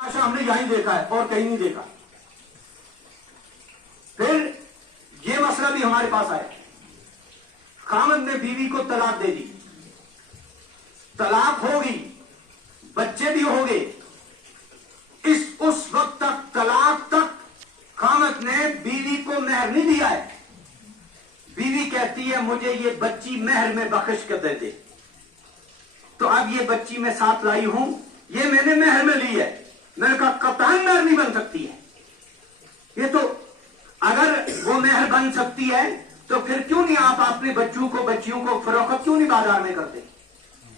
हमने यहीं देखा है और कहीं नहीं देखा। फिर ये मसला भी हमारे पास आया, खामद ने बीवी को तलाक दे दी, तलाक होगी, बच्चे भी हो गए। उस वक्त तक तलाक तक खामद ने बीवी को मेहर नहीं दिया है। बीवी कहती है मुझे ये बच्ची मेहर में बख्श कर दे दे, तो अब ये बच्ची मैं साथ लाई हूं, ये मैंने मेहर में ली है। मैंने कहा कप्तान मेहर नहीं बन सकती है ये तो। अगर वो मेहर बन सकती है तो फिर क्यों नहीं आप अपने बच्चों को बच्चियों को फरोख्त क्यों नहीं बाजार में करते?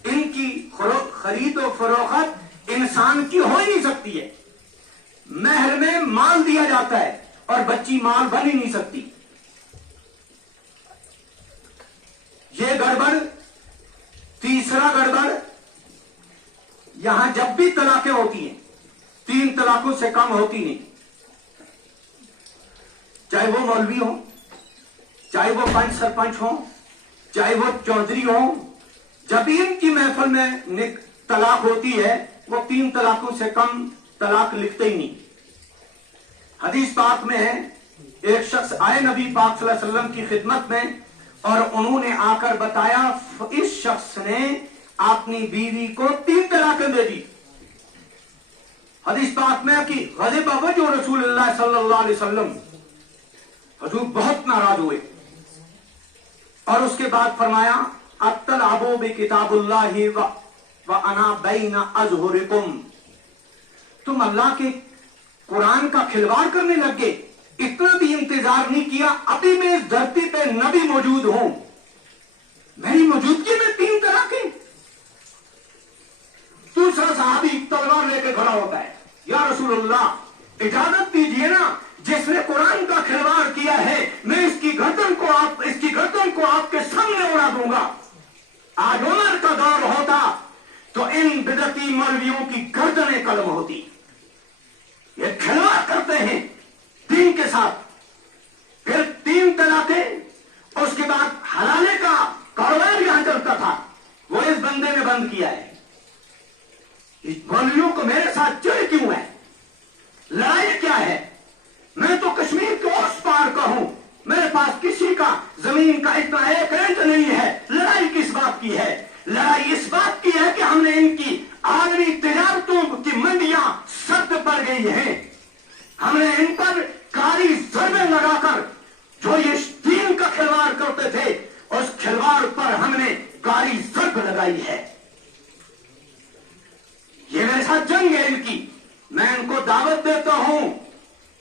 इनकी खरीद और फरोख्त इंसान की हो ही नहीं सकती है। मेहर में माल दिया जाता है और बच्ची माल बन ही नहीं सकती। ये गड़बड़। तीसरा गड़बड़, यहां जब भी तलाकें होती हैं 3 तलाकों से कम होती नहीं, चाहे वो मौलवी हो, चाहे वो पंच सरपंच हो, चाहे वो चौधरी हो। जब भी इनकी महफिल में तलाक होती है वो 3 तलाकों से कम तलाक लिखते ही नहीं। हदीस पाक में है, एक शख्स आए नबी पाक सल्लल्लाहु अलैहि वसल्लम की खिदमत में और उन्होंने आकर बताया इस शख्स ने अपनी बीवी को 3 तलाकें दे दी। हदीस पाक में कि गज़ब वजह रसूलुल्लाह सल्लल्लाहु अलैहि वसल्लम, हुजूर बहुत नाराज हुए और उसके बाद फरमाया अत्तलाबु बिकिताबिल्लाहि व अना बैना अज़हुरिकुम, तुम अल्लाह के कुरान का खिलवाड़ करने लग गए। इतना भी इंतजार नहीं किया, अभी मैं इस धरती पे नबी मौजूद हूं, मेरी मौजूदगी में 3 तलाकें। दूसरा सहाबी तलवार लेके खड़ा होता है, या रसूलुल्लाह इजाजत दीजिए ना, जिसने कुरान का खिलवाड़ किया है मैं इसकी गर्दन को आपके सामने उड़ा दूंगा। आज उमर का दौर होता तो इन बिदती मौलवियों की गर्दनें कलम होती। ये खिलवाड़ करते हैं दीन के साथ। फिर 3 तलाकें, उसके बाद हलाले का कारोबार यहां चलता था, वो इस बंदे ने बंद किया है। इस मौलवियों को मेरे साथ चिढ़ क्यों है? लड़ाई क्या है? मैं तो कश्मीर के उस पार का हूं, मेरे पास किसी का जमीन का इतना 1 इंच नहीं है। लड़ाई किस बात की है? लड़ाई इस बात की है कि हमने इनकी आलमी तिजारतों की मंडियां सख्त पड़ गई हैं। हमने इन पर कारी ज़रबे लगाकर जो ये दीन का खिलवाड़ करते थे उस खिलवाड़ पर हमने कारी ज़रब लगाई है। ये मेरे साथ जंग है इनकी। मैं इनको दावत देता हूं,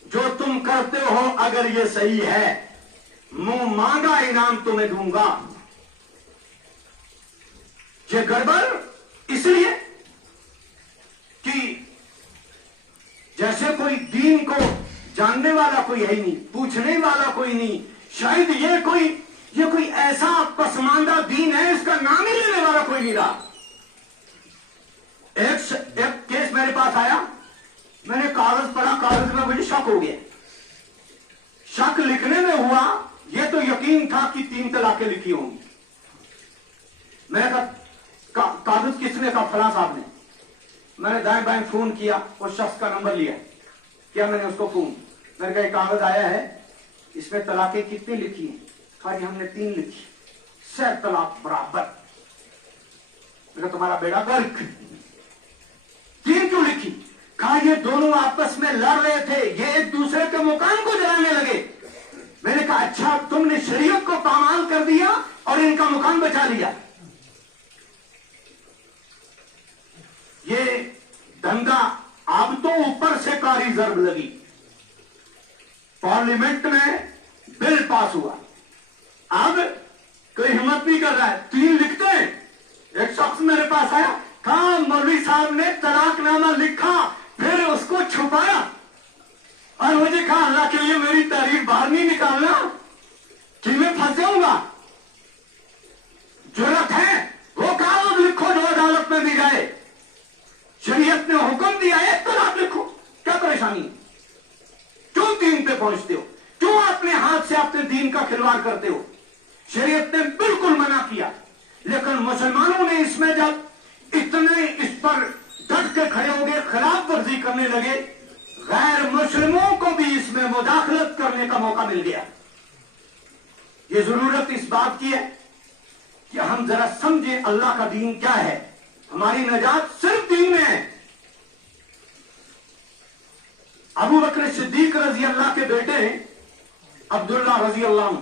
जो तुम करते हो अगर ये सही है मुंह मांगा इनाम तुम्हें दूंगा। ये गड़बड़ इसलिए कि जैसे कोई दीन को जानने वाला कोई है ही नहीं, पूछने वाला कोई नहीं। शायद ये कोई ऐसा पसमानदा दीन है इसका नाम ही लेने वाला कोई नहीं रहा। एक केस मेरे पास आया, मैंने कागज पढ़ा, कागज में मुझे शक हो गया। शक लिखने में हुआ, ये तो यकीन था कि 3 तलाकें लिखी होंगी। मैंने कहा कागज किसने कहा? फलां साहब ने। मैंने दाएं बाएं फोन किया, उस शख्स का नंबर लिया, क्या मैंने उसको फोन, मैंने कहा कागज आया है, इसमें तलाकें कितनी लिखी हैं? कहा जी हमने 3 लिखी, 6 तलाक बराबर। मैंने तुम्हारा बेड़ा गर्क, 3 क्यों लिखी? कहा ये दोनों आपस में लड़ रहे थे, ये एक दूसरे के मुकाम को जलाने लगे। मैंने कहा अच्छा तुमने शरीयत को पामाल कर दिया और इनका मुकाम बचा लिया। ये धंधा अब तो ऊपर से कारी ज़रब लगी। पार्लियामेंट में बिल पास हुआ, अब कोई हिम्मत नहीं कर रहा है, 3 लिखते हैं। एक शख्स मेरे पास आया, कहा मौलवी साहब ने तलाकनामा लिखा फिर उसको छुपाया और मुझे कहा अल्लाह के लिए मेरी तारीफ बाहर नहीं निकालना कि मैं फंस जाऊंगा। जरूरत है वो कागज लिखो जो अदालत में दी जाए। शरीयत ने हुक्म दिया है तलाक लिखो, क्या परेशानी? क्यों 3 पे पहुंचते हो? क्यों अपने हाथ से अपने दीन का खिलवाड़ करते हो? शरीयत ने बिल्कुल मना किया, लेकिन मुसलमानों ने इसमें जब इतने इस पर ڈٹ کے کھڑے ہو گئے, خلاف ورزی کرنے لگے, غیر مسلموں کو بھی اس میں مداخلت کرنے کا موقع مل گیا. یہ ضرورت اس بات کی ہے کہ ہم ذرا سمجھیں اللہ کا دین کیا ہے. ہماری نجات صرف دین میں ہے. ابو بکر صدیق رضی اللہ کے بیٹے ہیں عبداللہ رضی اللہ عنہ,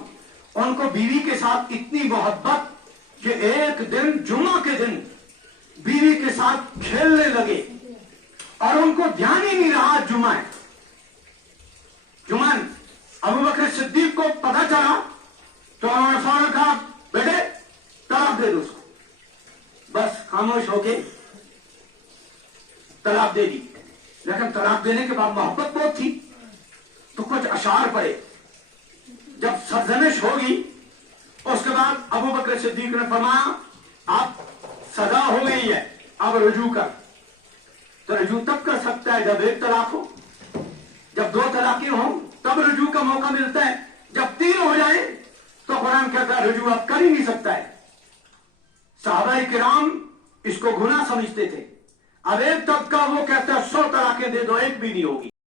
ان کو بیوی کے ساتھ اتنی محبت کہ ایک دن جمعہ کے دن بیوی کے ساتھ کھیلنے لگے اور ان کو دھیان ہی نہیں رہا جمعہ ہے. جمعہ ابو بکر صدیق کو پتہ چلا تو انہوں نے فوراً کہا بیٹے طلاق دے دو اس کو. بس خاموش ہو کے طلاق دے دی. لیکن طلاق دینے کے بعد محبت بہت تھی تو کچھ اشعار پڑے. جب سرزنش ہوگی اس کے بعد ابو بکر صدیق نے فرمایا آپ سزا ہو گئی ہے, اب رجوع کر. تو رجوع تب کر سکتا ہے جب ایک طلاق ہو. جب دو طلاقیں ہوں تب رجوع کا موقع ملتا ہے. جب تین ہو جائے تو قرآن کہتا ہے رجوع اب کر ہی نہیں سکتا ہے. صحابہ کرام اس کو گناہ سمجھتے تھے. اب ایک طبقہ وہ کہتا ہے 100 طلاقیں دے دو, ایک بھی نہیں ہوگی.